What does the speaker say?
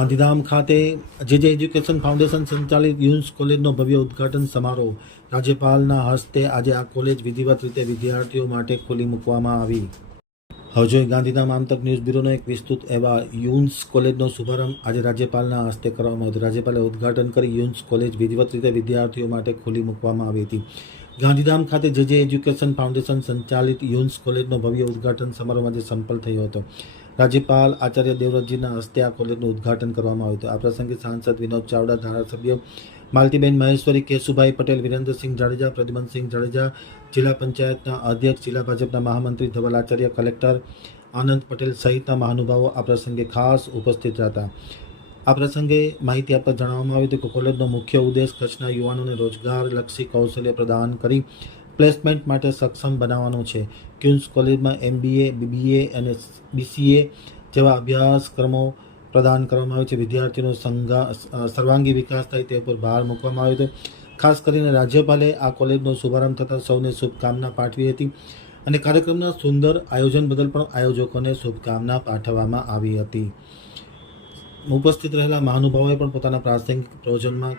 ગાંધીધામ ખાતે જે જે એજ્યુકેશન ફાઉન્ડેશન સંચાલિત યુન્સ કોલેજનો ભવ્ય ઉદ્ઘાટન સમારોહ રાજ્યપાલના હસ્તે આજે આ કોલેજ વિધિવત રીતે વિદ્યાર્થીઓ માટે ખુલ્લી મૂકવામાં આવી. હજોય ગાંધીધામ આમતક ન્યૂઝ બ્યુરોનો એક વિસ્તૃત એવા યુન્સ કોલેજનો શુભારંભ આજે રાજ્યપાલના હસ્તે કરવામાં આવ્યો રાજ્યપાલે ઉદ્ઘાટન કરી યુન્સ કોલેજ વિધિવત રીતે વિદ્યાર્થીઓ માટે ખુલ્લી મૂકવામાં આવી હતી. ગાંધીધામ ખાતે જે જે એજ્યુકેશન ફાઉન્ડેશન સંચાલિત યુન્સ કોલેજનો ભવ્ય ઉદ્ઘાટન સમારોહ આજે સંપન્ન થયો હતો. રાજ્યપાલ આચાર્ય દેવવ્રતજીના હસ્તે આ કોલેજનું ઉદ્ઘાટન કરવામાં આવ્યું હતું. આ પ્રસંગે સાંસદ વિનોદ ચાવડા, ધારાસભ્ય માલતીબેન મહેશ્વરી, કેશુભાઈ પટેલ, વિરેન્દ્રસિંહ જાડેજા, પ્રદ્યુમનસિંહ જાડેજા, જિલ્લા પંચાયતના અધ્યક્ષ, જિલ્લા ભાજપના મહામંત્રી, ધવલ આચાર્ય, કલેક્ટર આનંદ પટેલ સહિતના મહાનુભાવો આ પ્રસંગે ખાસ ઉપસ્થિત હતા આ પ્રસંગે માહિતી આપતા જણાવવામાં આવ્યું હતું કે કોલેજનો મુખ્ય ઉદ્દેશ કચ્છના યુવાનોને રોજગારલક્ષી કૌશલ્ય પ્રદાન કરી પ્લેસમેન્ટ માટે સક્ષમ બનાવવાનો છે. ક્યુન્સ કોલેજમાં એમબીએ, બીબીએ અને બીસીએ જેવા અભ્યાસક્રમો પ્રદાન કરવામાં આવે છે. વિદ્યાર્થીઓનો સંગા સર્વાંગી વિકાસ થાય તે ઉપર ભાર મૂકવામાં આવ્યો હતો. ખાસ કરીને રાજ્યપાલે આ કોલેજનો શુભારંભ થતાં સૌને શુભકામના પાઠવી હતી અને કાર્યક્રમના સુંદર આયોજન બદલ પણ આયોજકોને શુભકામના પાઠવવામાં આવી હતી. ઉપસ્થિત રહેલા મહાનુભાવોએ પણ પોતાના પ્રાસંગિક પ્રવચનમાં